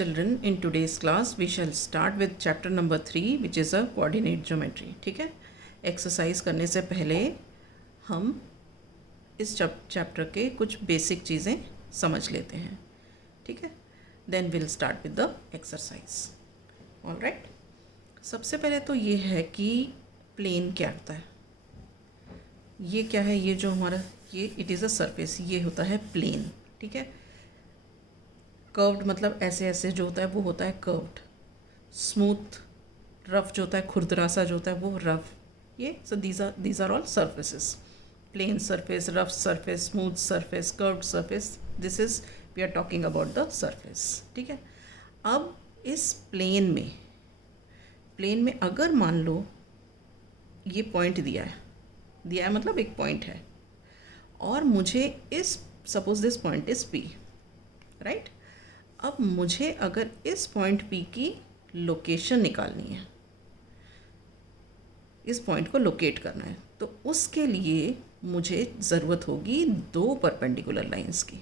Children, in today's class we shall start with chapter number 3 which is a coordinate geometry. ठीक है, exercise करने से पहले हम इस चैप्टर के कुछ बेसिक चीज़ें समझ लेते हैं. ठीक है, then will start with the exercise. Alright, सबसे पहले तो ये है कि प्लेन क्या होता है. ये क्या है, ये जो हमारा ये इट इज़ अ सरफेस, ये होता है प्लेन. ठीक है, कर्व्ड मतलब ऐसे ऐसे जो होता है वो होता है कर्व्ड. स्मूथ रफ जो होता है, खुरदरा सा जो होता है वो रफ. ये so these are all surfaces. Plane surface, rough surface, smooth surface, curved surface. This is we are talking about the surface. ठीक है, अब इस प्लेन में अगर मान लो ये पॉइंट दिया है मतलब एक पॉइंट है और मुझे इस suppose this point is P, right. अब मुझे अगर इस पॉइंट पी की लोकेशन निकालनी है, इस पॉइंट को लोकेट करना है, तो उसके लिए मुझे ज़रूरत होगी दो परपेंडिकुलर लाइंस की.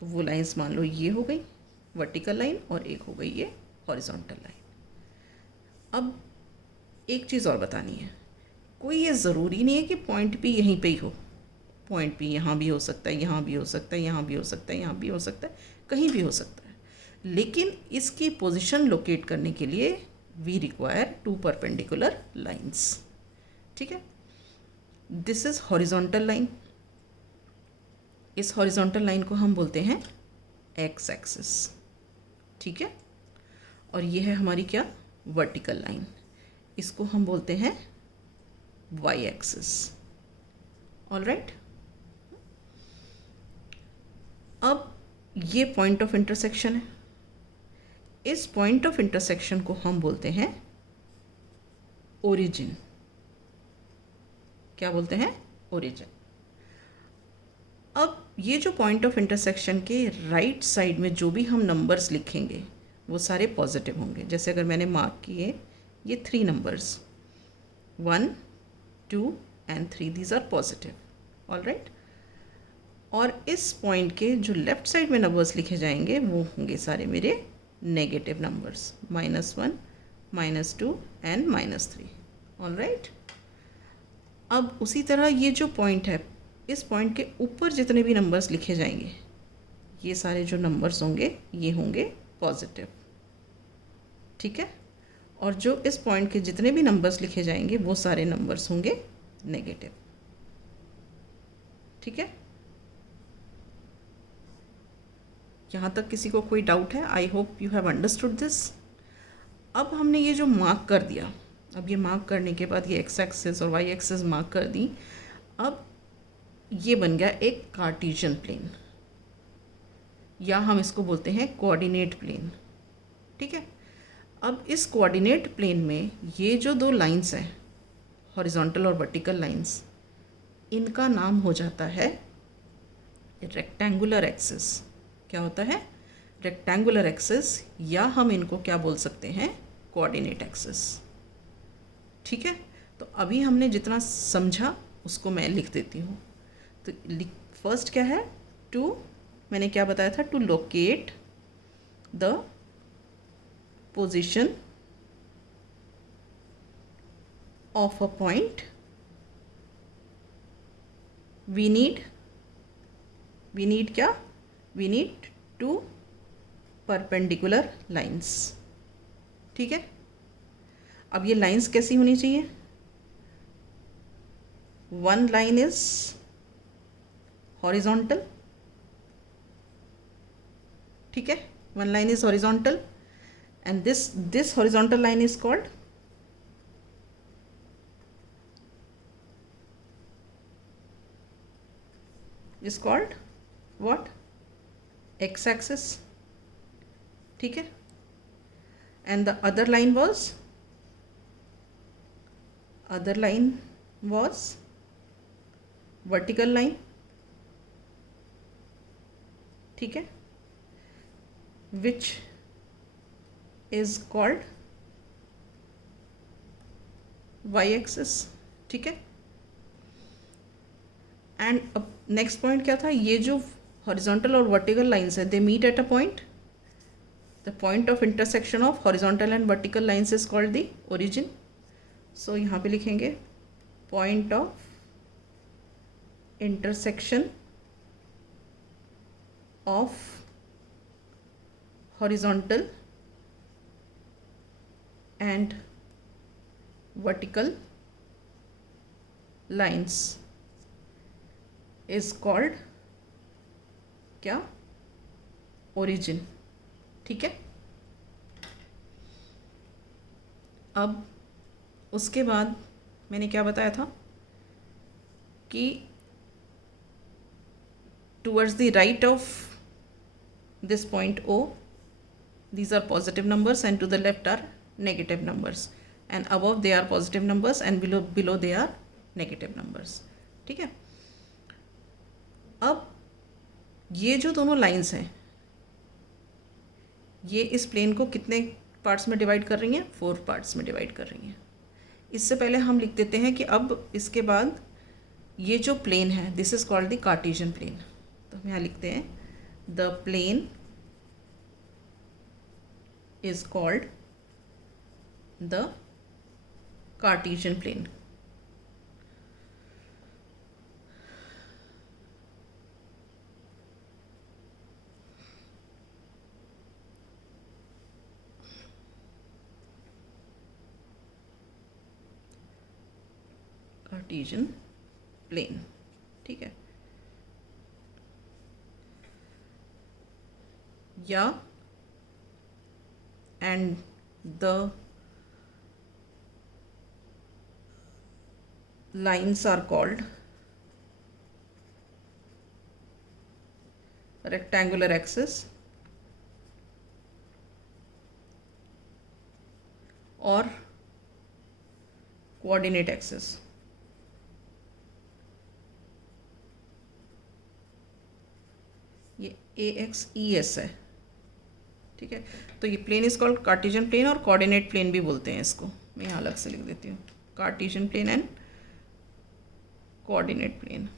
तो वो लाइंस मान लो ये हो गई वर्टिकल लाइन और एक हो गई ये हॉरिजॉन्टल लाइन. अब एक चीज़ और बतानी है, कोई ये ज़रूरी नहीं है कि पॉइंट पी यहीं पे ही हो. पॉइंट पी यहाँ भी हो सकता है, यहाँ भी हो सकता है, यहाँ भी हो सकता है, यहाँ भी हो सकता है, कहीं भी हो सकता है. लेकिन इसकी पोजीशन लोकेट करने के लिए we require to perpendicular lines. ठीक है, दिस इज हॉरिजॉन्टल लाइन. इस हॉरिजॉन्टल लाइन को हम बोलते हैं एक्स एक्सिस. ठीक है, और ये है हमारी क्या, वर्टिकल लाइन. इसको हम बोलते हैं वाई एक्सिस. ऑलराइट, अब ये पॉइंट ऑफ इंटरसेक्शन है. इस पॉइंट ऑफ इंटरसेक्शन को हम बोलते हैं ओरिजिन. क्या बोलते हैं, ओरिजिन. अब ये जो पॉइंट ऑफ इंटरसेक्शन के राइट साइड में जो भी हम नंबर्स लिखेंगे वो सारे पॉजिटिव होंगे. जैसे अगर मैंने मार्क किए ये 3 numbers 1, 2 and 3, these are positive. Alright, और इस पॉइंट के जो लेफ़्ट साइड में नंबर्स लिखे जाएंगे वो होंगे सारे मेरे नेगेटिव नंबर्स, -1, -2 एंड -3. ऑलराइट, अब उसी तरह ये जो पॉइंट है, इस पॉइंट के ऊपर जितने भी नंबर्स लिखे जाएंगे ये सारे जो नंबर्स होंगे ये होंगे पॉजिटिव. ठीक है, और जो इस पॉइंट के जितने भी नंबर्स लिखे जाएंगे वो सारे नंबर्स होंगे नेगेटिव. ठीक है, यहाँ तक किसी को कोई डाउट है? I hope you have understood this. अब हमने ये जो मार्क कर दिया, अब ये मार्क करने के बाद ये एक्स एक्सिस और वाई एक्सिस मार्क कर दी. अब ये बन गया एक कार्टेशियन प्लेन, या हम इसको बोलते हैं कोऑर्डिनेट प्लेन. ठीक है, अब इस कोऑर्डिनेट प्लेन में ये जो दो लाइंस हैं, हॉरिजॉन्टल और वर्टिकल लाइंस, इनका नाम हो जाता है रेक्टेंगुलर एक्सिस. क्या होता है, रेक्टेंगुलर एक्सिस, या हम इनको क्या बोल सकते हैं, कोऑर्डिनेट एक्सिस. ठीक है, तो अभी हमने जितना समझा उसको मैं लिख देती हूँ. तो फर्स्ट क्या है, मैंने क्या बताया था, to locate the position of a point we need क्या, we need 2 perpendicular lines. ठीक है, अब ये लाइंस कैसी होनी चाहिए, one line is horizontal. ठीक है, one line is horizontal and this horizontal line is called what, x axis. ठीक है, and the other line was vertical line. ठीक है, which is called y axis. ठीक है, एंड अब नेक्स्ट पॉइंट क्या था, ये जो हॉरिजॉन्टल और वर्टिकल लाइंस है they meet at a point the point of intersection of horizontal and vertical lines is called the origin. So यहाँ पे लिखेंगे point of intersection of horizontal and vertical lines is called क्या? Origin. ठीक है. अब उसके बाद मैंने क्या बताया था कि towards the right of this point O, these are positive numbers and to the left are negative numbers, and above they are positive numbers and below they are negative numbers. ठीक है. अब ये जो दोनों लाइंस हैं ये इस plane को कितने पार्ट्स में डिवाइड कर रही हैं? 4 पार्ट्स में डिवाइड कर रही हैं. इससे पहले हम लिख देते हैं कि अब इसके बाद ये जो प्लेन है this is called the Cartesian plane. तो हम यहाँ लिखते हैं the plane is called the Cartesian plane. Cartesian plane. ठीक है. या and the lines are called rectangular axis or coordinate axis. ये AXES है. ठीक है. तो ये plane is called Cartesian plane और कोऑर्डिनेट प्लेन भी बोलते हैं इसको. मैं यहाँ अलग से लिख देती हूँ Cartesian plane and coordinate plane.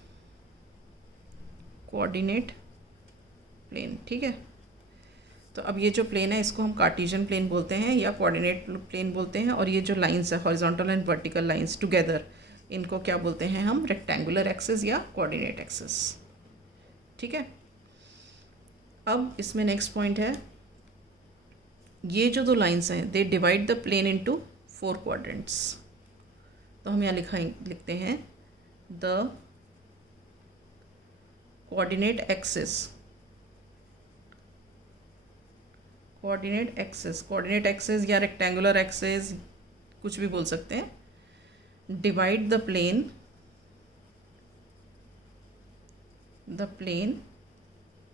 Coordinate plane. ठीक है. तो अब ये जो प्लेन है इसको हम कार्टेशियन प्लेन बोलते हैं या कोऑर्डिनेट प्लेन बोलते हैं, और ये जो लाइंस है horizontal and vertical lines together इनको क्या बोलते हैं हम? रेक्टेंगुलर एक्सिस या कोऑर्डिनेट एक्सिस. ठीक है. अब इसमें नेक्स्ट पॉइंट है ये जो दो लाइंस हैं they divide the plane into 4 quadrants. तो हम यहाँ लिखते हैं the coordinate axis. Coordinate axis या रेक्टेंगुलर एक्सिस कुछ भी बोल सकते हैं. Divide the plane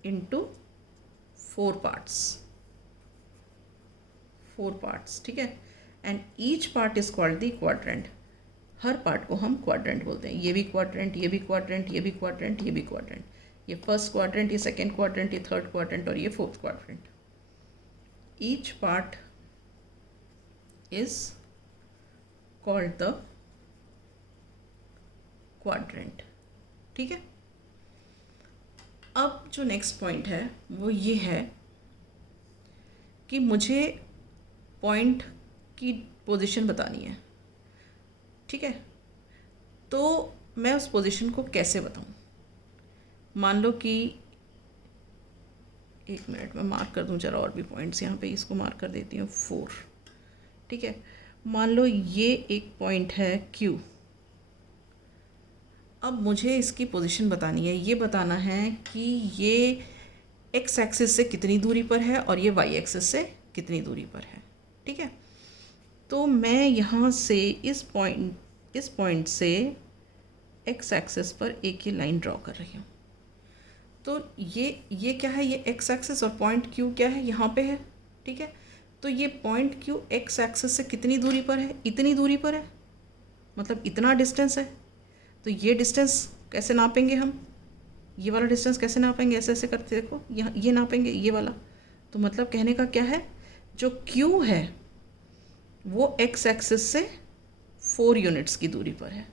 into 4 parts. ठीक है. And each part is called the quadrant. हर पार्ट को हम क्वाड्रेंट बोलते हैं. ये भी क्वाड्रेंट, ये भी क्वाड्रेंट, ये भी क्वाड्रेंट, ये भी क्वाड्रेंट. ये फर्स्ट क्वाड्रेंट, ये सेकेंड क्वाड्रेंट, ये थर्ड क्वाड्रेंट और ये fourth quadrant. Each part is called the quadrant. ठीक है. अब जो नेक्स्ट पॉइंट है वो ये है कि मुझे पॉइंट की पोजीशन बतानी है. ठीक है. तो मैं उस पोजीशन को कैसे बताऊं? मान लो कि 1 मिनट में मार्क कर दूं जरा और भी पॉइंट्स. यहाँ पे इसको मार्क कर देती हूँ 4. ठीक है. मान लो ये एक पॉइंट है Q. अब मुझे इसकी पोजीशन बतानी है. ये बताना है कि ये x एक्सिस से कितनी दूरी पर है और ये y एक्सिस से कितनी दूरी पर है. ठीक है. तो मैं यहाँ से इस पॉइंट से x एक्सिस पर एक ही लाइन ड्रॉ कर रही हूँ. तो ये क्या है? ये x एक्सिस और पॉइंट Q क्या है? यहाँ पे है. ठीक है. तो ये पॉइंट Q x एक्सिस से कितनी दूरी पर है? इतनी दूरी पर है, मतलब इतना डिस्टेंस है. तो ये डिस्टेंस कैसे नापेंगे हम? ये वाला डिस्टेंस कैसे नापेंगे? ऐसे ऐसे करते देखो, यहाँ ये नापेंगे ये वाला. तो मतलब कहने का क्या है, जो Q है वो x एक्सिस से 4 यूनिट्स की दूरी पर है,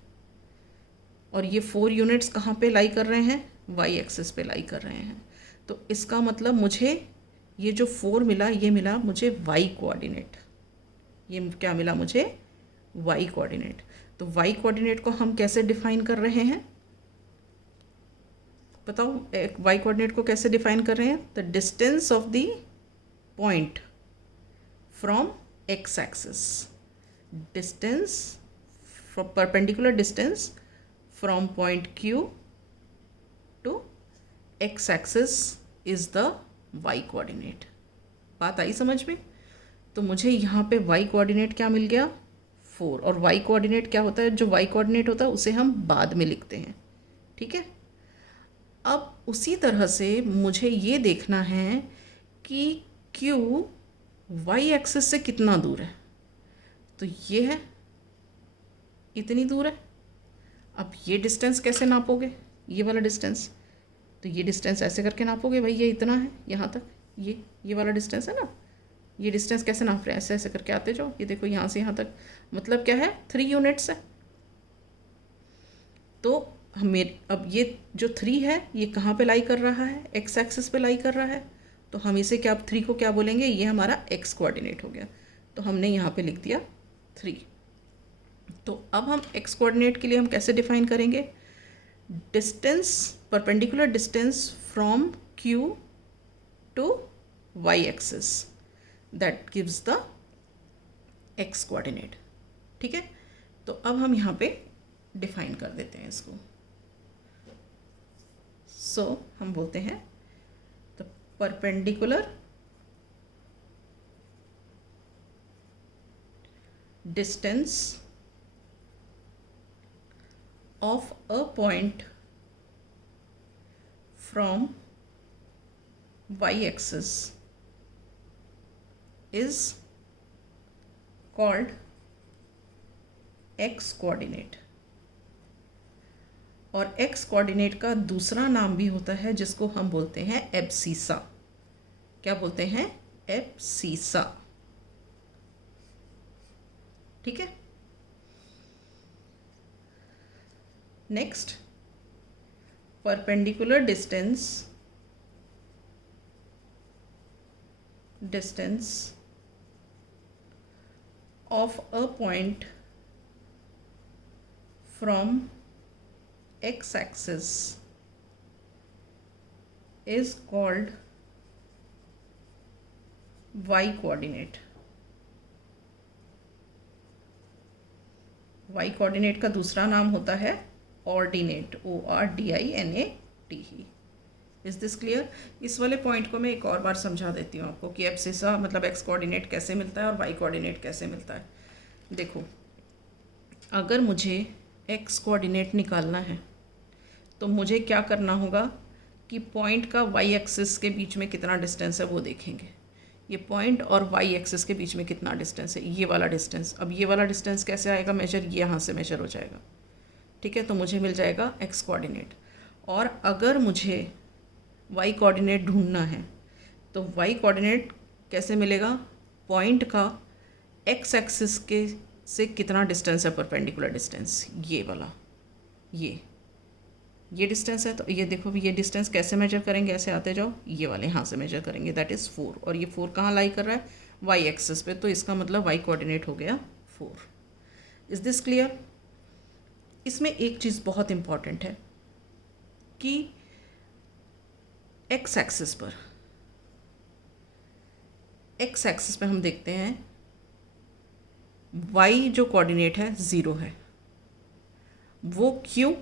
और ये 4 यूनिट्स कहाँ पे लाई कर रहे हैं? y एक्सिस पे लाई कर रहे हैं. तो इसका मतलब मुझे ये जो 4 मिला ये मिला मुझे वाई कोऑर्डिनेट। ये क्या मिला मुझे? Y coordinate. तो वाई कोऑर्डिनेट को हम कैसे डिफाइन कर रहे हैं बताओ? वाई कोऑर्डिनेट को कैसे डिफाइन कर रहे हैं? The distance of the point from X axis, distance perpendicular distance from point Q to X axis is the Y coordinate. बात आई समझ में? तो मुझे यहाँ पे वाई कोऑर्डिनेट क्या मिल गया? 4। और वाई कोऑर्डिनेट क्या होता है? जो वाई कोऑर्डिनेट होता है उसे हम बाद में लिखते हैं, ठीक है। अब उसी तरह से मुझे ये देखना है कि Q वाई एक्सिस से कितना दूर है। तो ये है, इतनी दूर है। अब ये डिस्टेंस कैसे नापोगे? ये वाला डिस्टेंस, तो ये डिस्टेंस ऐसे करके नापोगे, भाई ये इतना है यहाँ तक, ये वाला डिस्टेंस है ना। ये डिस्टेंस कैसे नाप रहे हैं? ऐसे ऐसे करके आते जाओ। ये देखो यहाँ से यहाँ तक, मतलब क्या है? 3 यूनिट्स है। तो हमें अब ये जो 3 है ये कहाँ पे लाई कर रहा है? एक्स एक्सिस पे लाई कर रहा है। तो हम इसे क्या, 3 को क्या बोलेंगे? ये हमारा एक्स कोऑर्डिनेट हो गया। तो हमने यहाँ पे लिख दिया 3। तो अब हम एक्स कोऑर्डिनेट के लिए हम कैसे डिफाइन करेंगे? Distance, perpendicular distance from Q to Y axis, that gives the X coordinate, ठीक है। तो अब हम यहाँ पे डिफाइन कर देते हैं इसको। सो हम बोलते हैं the perpendicular distance of a point from y-axis is called x coordinate। और x कोऑर्डिनेट का दूसरा नाम भी होता है जिसको हम बोलते हैं एब्सीसा। क्या बोलते हैं? एब्सीसा, ठीक है। Next, perpendicular distance of a point from X axis is called Y coordinate. Y coordinate का दूसरा नाम होता है ऑर्डिनेट, ORDINAT ही। Is this clear? इस वाले पॉइंट को मैं एक और बार समझा देती हूँ आपको कि एब्सिसा मतलब एक्स कोऑर्डिनेट कैसे मिलता है और वाई कोऑर्डिनेट कैसे मिलता है। देखो, अगर मुझे एक्स कोऑर्डिनेट निकालना है तो मुझे क्या करना होगा कि पॉइंट का वाई एक्सिस के बीच में कितना डिस्टेंस है वो देखेंगे। ये पॉइंट और वाई एक्सिस के बीच में कितना डिस्टेंस है? ये वाला डिस्टेंस। अब ये वाला डिस्टेंस कैसे आएगा मेजर? ये यहाँ से मेजर हो जाएगा, ठीक है। तो मुझे मिल जाएगा एक्स कोऑर्डिनेट। और अगर मुझे वाई कोऑर्डिनेट ढूंढना है तो वाई कोऑर्डिनेट कैसे मिलेगा? पॉइंट का एक्स एक्सिस के से कितना डिस्टेंस है परपेंडिकुलर डिस्टेंस, ये वाला, ये डिस्टेंस है। तो ये देखो ये डिस्टेंस कैसे मेजर करेंगे? ऐसे आते जाओ, ये वाले यहाँ से मेजर करेंगे, दैट इज़ 4। और ये 4 कहाँ लाई कर रहा है? वाई एक्सिस पे। तो इसका मतलब वाई कोऑर्डिनेट हो गया 4। Is this clear? इसमें एक चीज़ बहुत इम्पॉर्टेंट है कि एक्स एक्सिस पे हम देखते हैं वाई जो कोऑर्डिनेट है 0 है। वो क्यों?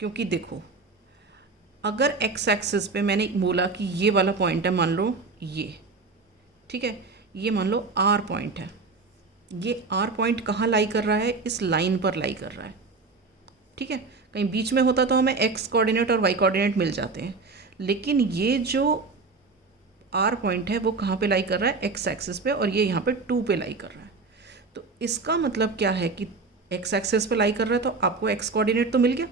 क्योंकि देखो, अगर एक्स एक्सिस पे मैंने बोला कि ये वाला पॉइंट है, मान लो ये, ठीक है, ये मान लो आर पॉइंट है। ये आर पॉइंट कहाँ लाई कर रहा है? इस लाइन पर लाई कर रहा है, ठीक है। कहीं बीच में होता तो हमें एक्स कोऑर्डिनेट और वाई कोऑर्डिनेट मिल जाते हैं, लेकिन ये जो आर पॉइंट है वो कहाँ पे लाई कर रहा है? एक्स एक्सिस पे। और ये यहाँ पे 2 पे लाई कर रहा है। तो इसका मतलब क्या है कि एक्स एक्सिस पे लाई कर रहा है तो आपको एक्स कोऑर्डिनेट तो मिल गया।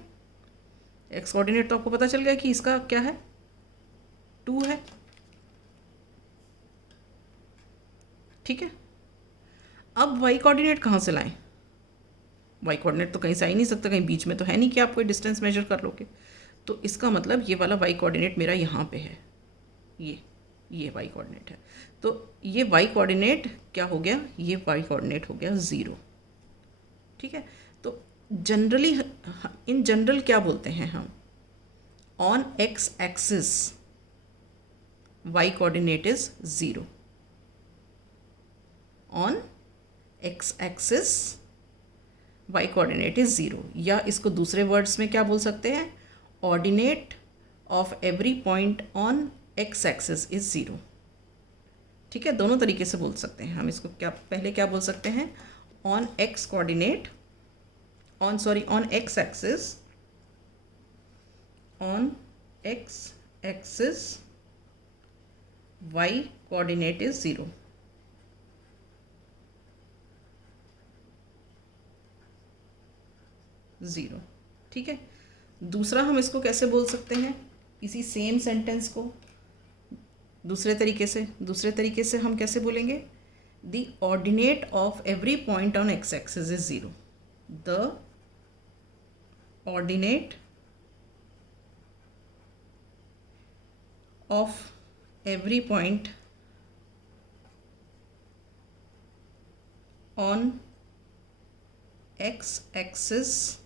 एक्स कोऑर्डिनेट तो आपको पता चल गया कि इसका क्या है? 2 है, ठीक है। अब वाई कोऑर्डिनेट कहाँ से लाएं? वाई कोऑर्डिनेट तो कहीं से आ ही नहीं सकता, कहीं बीच में तो है नहीं कि आप कोई डिस्टेंस मेजर कर लोगे। तो इसका मतलब ये वाला वाई कोऑर्डिनेट मेरा यहाँ पे है, ये ये वाई कोऑर्डिनेट है। तो ये वाई कोऑर्डिनेट क्या हो गया, ये वाई कोऑर्डिनेट हो गया 0। ठीक है, तो जनरली इन जनरल क्या बोलते हैं हम, on X axis Y coordinate is 0। On X axis Y coordinate is 0, या इसको दूसरे वर्ड्स में क्या बोल सकते हैं, ordinate of every point on X axis is 0। ठीक है, दोनों तरीके से बोल सकते हैं हम इसको। क्या पहले क्या बोल सकते हैं, on X coordinate, on X axis, on X axis Y coordinate is 0। Zero. ठीक है, दूसरा हम इसको कैसे बोल सकते हैं, इसी सेम सेंटेंस को दूसरे तरीके से हम कैसे बोलेंगे, the ordinate of every point on X axis is 0। The ordinate of every point on X axis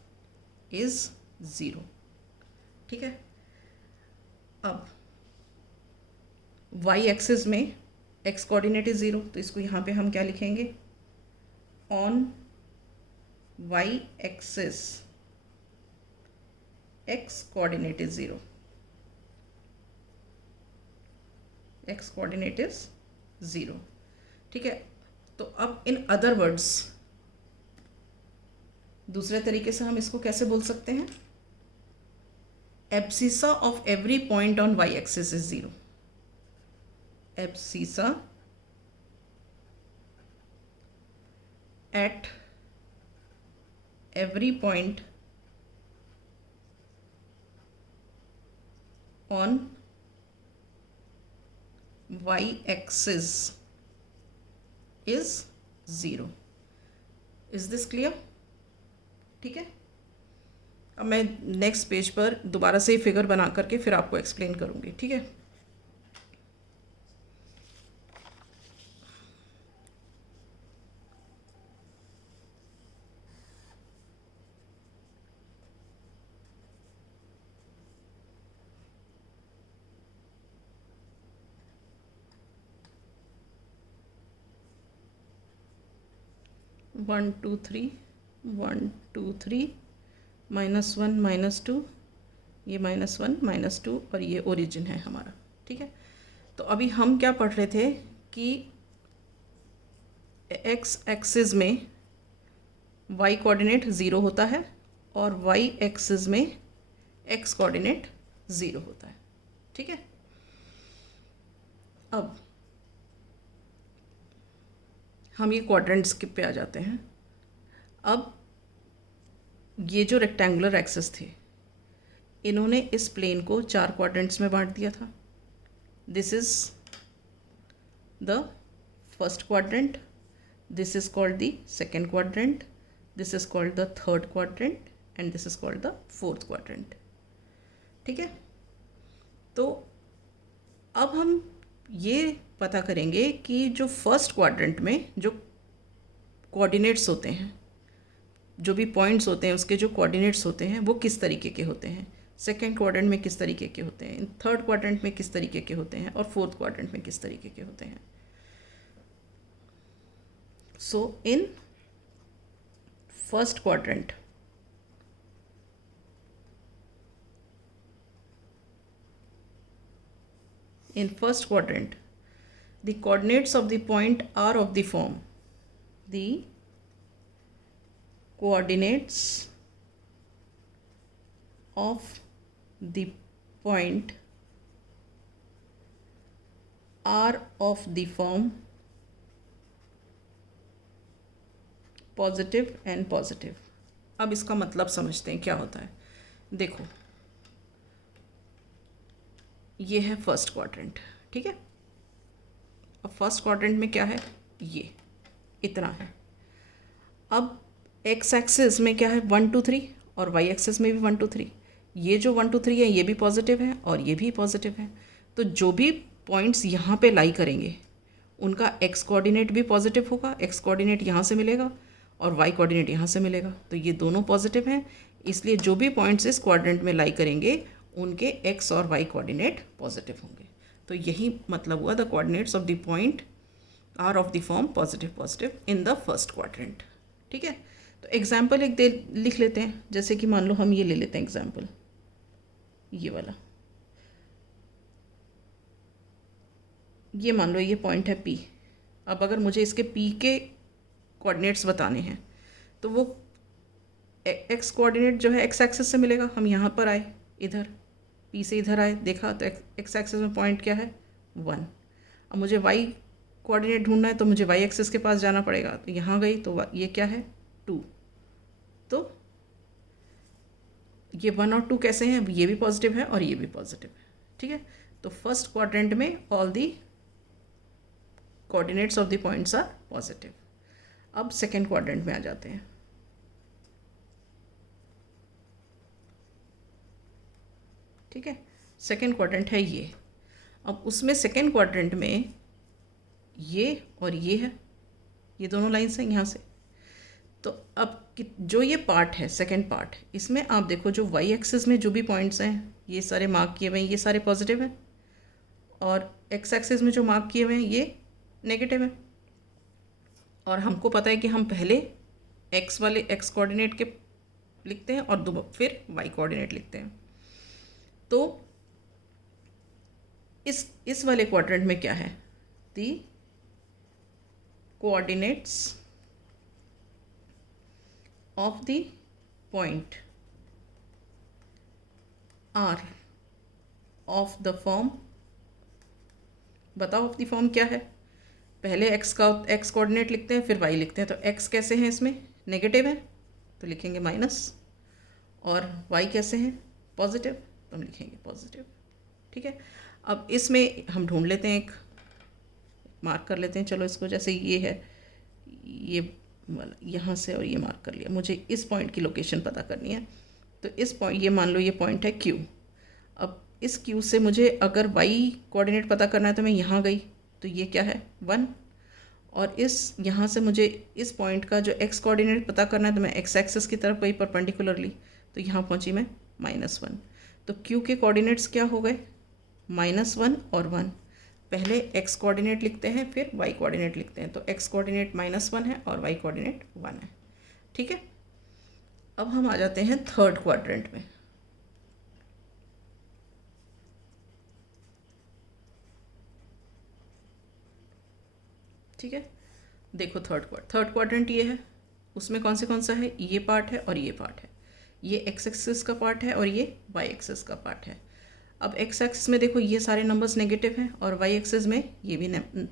is 0। ठीक है, अब वाई एक्सिस में एक्स कोऑर्डिनेट इज 0, तो इसको यहाँ पे हम क्या लिखेंगे, on Y axis X coordinate is 0। X coordinate is 0। ठीक है, तो अब इन अदर वर्ड्स दूसरे तरीके से हम इसको कैसे बोल सकते हैं, abscissa of every point on Y axis is 0। Abscissa at every point on Y axis is 0। Is this clear? ठीक है, अब मैं नेक्स्ट पेज पर दोबारा से फिगर बना करके फिर आपको एक्सप्लेन करूँगी। ठीक है, वन टू थ्री -1 -2, ये -1 -2 और ये ओरिजिन है हमारा। ठीक है, तो अभी हम क्या पढ़ रहे थे कि एक्स एक्सिस में वाई कोऑर्डिनेट 0 होता है और वाई एक्सिस में एक्स कोऑर्डिनेट 0 होता है। ठीक है, अब हम ये क्वाड्रेंट्स पे आ जाते हैं। अब ये जो रेक्टेंगुलर एक्सिस थे, इन्होंने इस प्लेन को 4 क्वाड्रेंट्स में बांट दिया था। This is the first quadrant, this is called the second quadrant, this is called the third quadrant and this is called the fourth quadrant. ठीक है, तो अब हम ये पता करेंगे कि जो फर्स्ट क्वाड्रेंट में जो कोऑर्डिनेट्स होते हैं, जो भी पॉइंट्स होते हैं उसके जो कोऑर्डिनेट्स होते हैं वो किस तरीके के होते हैं, सेकेंड क्वाड्रेंट में किस तरीके के होते हैं, थर्ड क्वाड्रेंट में किस तरीके के होते हैं और फोर्थ क्वाड्रेंट में किस तरीके के होते हैं। So in first quadrant the coordinates of the point are of the form, the coordinates of the point are of the form positive and positive. अब इसका मतलब समझते हैं क्या होता है। देखो, ये है फर्स्ट क्वाड्रेंट। ठीक है, अब फर्स्ट क्वाड्रेंट में क्या है, ये इतना है। अब एक्स एक्सिस में क्या है 1 2 3 और वाई एक्सिस में भी 1 2 3। ये जो 1 2 3 है ये भी पॉजिटिव है और ये भी पॉजिटिव है। तो जो भी पॉइंट्स यहाँ पे लाई करेंगे उनका एक्स कोऑर्डिनेट भी पॉजिटिव होगा, एक्स कोऑर्डिनेट यहाँ से मिलेगा और वाई कोऑर्डिनेट यहाँ से मिलेगा, तो ये दोनों पॉजिटिव हैं, इसलिए जो भी पॉइंट्स इस क्वाड्रेंट में लाई करेंगे उनके एक्स और वाई कोऑर्डिनेट पॉजिटिव होंगे। तो यही मतलब हुआ the coordinates of the point are of the form positive positive in the first quadrant. ठीक है, तो एग्जाम्पल एक दे लिख लेते हैं। जैसे कि मान लो हम ये ले लेते हैं एग्जाम्पल, ये वाला, ये मान लो ये पॉइंट है P। अब अगर मुझे इसके P के कोऑर्डिनेट्स बताने हैं तो वो एक्स कोऑर्डिनेट जो है एक्स एक्सिस से मिलेगा। हम यहाँ पर आए, इधर P से इधर आए, देखा तो एक्स एक्सिस में पॉइंट क्या है 1। अब मुझे वाई कोऑर्डिनेट ढूंढना है तो मुझे वाई एक्सिस के पास जाना पड़ेगा, तो यहाँ गई तो ये क्या है 2। तो ये 1 और 2 कैसे हैं, ये भी पॉजिटिव है और ये भी पॉजिटिव है। ठीक है, तो फर्स्ट क्वाड्रेंट में all the coordinates of the points are positive. अब सेकेंड क्वाड्रेंट में आ जाते हैं। ठीक है, सेकेंड क्वाड्रेंट है ये। अब उसमें सेकेंड क्वाड्रेंट में ये और ये है, ये दोनों लाइन्स हैं यहाँ से। तो अब जो ये पार्ट है सेकेंड पार्ट, इसमें आप देखो जो वाई एक्सिस में जो भी पॉइंट्स हैं ये सारे मार्क किए हुए हैं, ये सारे पॉजिटिव हैं, और एक्स एक्सिस में जो मार्क किए हुए हैं ये नेगेटिव है। और हमको पता है कि हम पहले एक्स वाले एक्स कोऑर्डिनेट के लिखते हैं और फिर वाई कोऑर्डिनेट लिखते हैं। तो इस वाले क्वाड्रेंट में क्या है, the coordinates of the point are of the form, बताओ ऑफ द फॉर्म क्या है, पहले एक्स कोऑर्डिनेट लिखते हैं फिर वाई लिखते हैं। तो एक्स कैसे हैं, इसमें नेगेटिव है तो लिखेंगे माइनस, और वाई कैसे हैं पॉजिटिव तो हम लिखेंगे पॉजिटिव। ठीक है, अब इसमें हम ढूंढ लेते हैं, एक मार्क कर लेते हैं। चलो इसको, जैसे ये है ये वाला, यहाँ से और ये मार्क कर लिया, मुझे इस पॉइंट की लोकेशन पता करनी है। तो इस पॉइंट, ये मान लो ये पॉइंट है Q। अब इस Q से मुझे अगर वाई कोऑर्डिनेट पता करना है तो मैं यहाँ गई तो ये क्या है 1, और इस यहाँ से मुझे इस पॉइंट का जो एक्स कोऑर्डिनेट पता करना है तो मैं एक्स एक्सिस की तरफ गई परपेंडिकुलरली, तो यहाँ पहुँची मैं -1। तो Q के कोऑर्डिनेट्स क्या हो गए -1 और 1। पहले एक्स कोऑर्डिनेट लिखते हैं फिर वाई कोऑर्डिनेट लिखते हैं, तो एक्स कोऑर्डिनेट -1 है और वाई कोऑर्डिनेट 1 है। ठीक है, अब हम आ जाते हैं थर्ड क्वाड्रेंट में। ठीक है, देखो थर्ड क्वाड्रेंट ये है, उसमें कौन सा है, ये पार्ट है और ये पार्ट है, ये एक्स एक्सिस का पार्ट है और ये वाई एक्सिस का पार्ट है। अब एक्स एक्सिस में देखो ये सारे नंबर्स नेगेटिव हैं और वाई एक्सिस में ये भी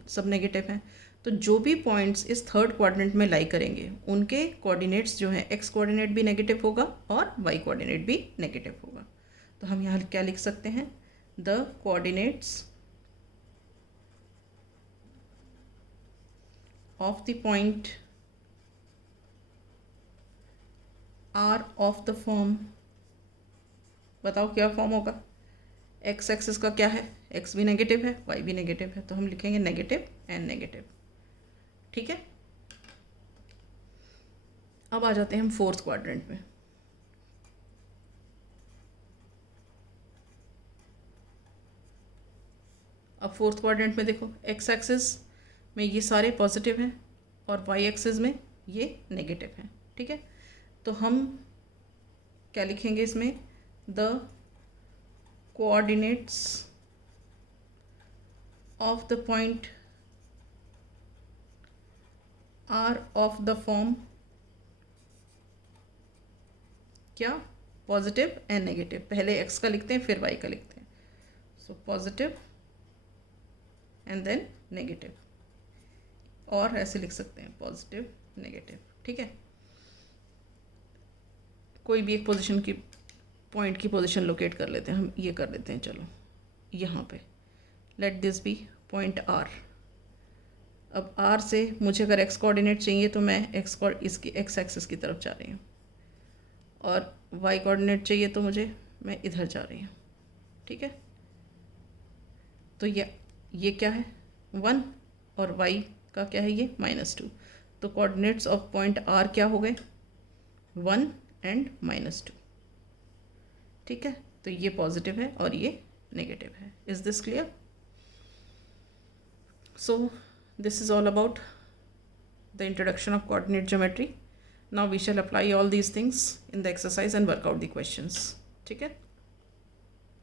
सब नेगेटिव हैं। तो जो भी पॉइंट्स इस थर्ड क्वाड्रेंट में लाई करेंगे उनके कोऑर्डिनेट्स जो हैं, एक्स कोऑर्डिनेट भी नेगेटिव होगा और वाई कोऑर्डिनेट भी नेगेटिव होगा। तो हम यहाँ क्या लिख सकते हैं, the coordinates of the point are of the form, बताओ क्या फॉर्म होगा, एक्स एक्सिस का क्या है, एक्स भी नेगेटिव है वाई भी नेगेटिव है, तो हम लिखेंगे नेगेटिव एंड नेगेटिव। ठीक है, अब आ जाते हैं हम फोर्थ क्वाड्रेंट में। अब फोर्थ क्वाड्रेंट में देखो एक्स एक्सिस में ये सारे पॉजिटिव हैं और वाई एक्सिस में ये नेगेटिव हैं। ठीक है, तो हम क्या लिखेंगे इसमें, the coordinates of the point are of the form क्या, पॉजिटिव एंड नेगेटिव। पहले एक्स का लिखते हैं फिर वाई का लिखते हैं, so positive and then negative, और ऐसे लिख सकते हैं पॉजिटिव नेगेटिव। ठीक है, कोई भी एक पोजीशन की पॉइंट की पोजीशन लोकेट कर लेते हैं, हम ये कर लेते हैं, चलो यहाँ पे let this be point R. अब आर से मुझे अगर एक्स कोऑर्डिनेट चाहिए तो मैं इसकी एक्स एक्सिस की तरफ जा रही हूँ, और वाई कोऑर्डिनेट चाहिए तो मैं इधर जा रही हूँ। ठीक है, तो ये ये क्या है 1 और y का क्या है ये -2, तो कोऑर्डिनेट्स ऑफ पॉइंट r क्या हो गए 1 एंड -2, ठीक है। तो ये पॉजिटिव है और ये नेगेटिव है। Is this clear? So this is all about the introduction of coordinate geometry. Now we shall apply all these things in the exercise and work out the questions. ठीक है।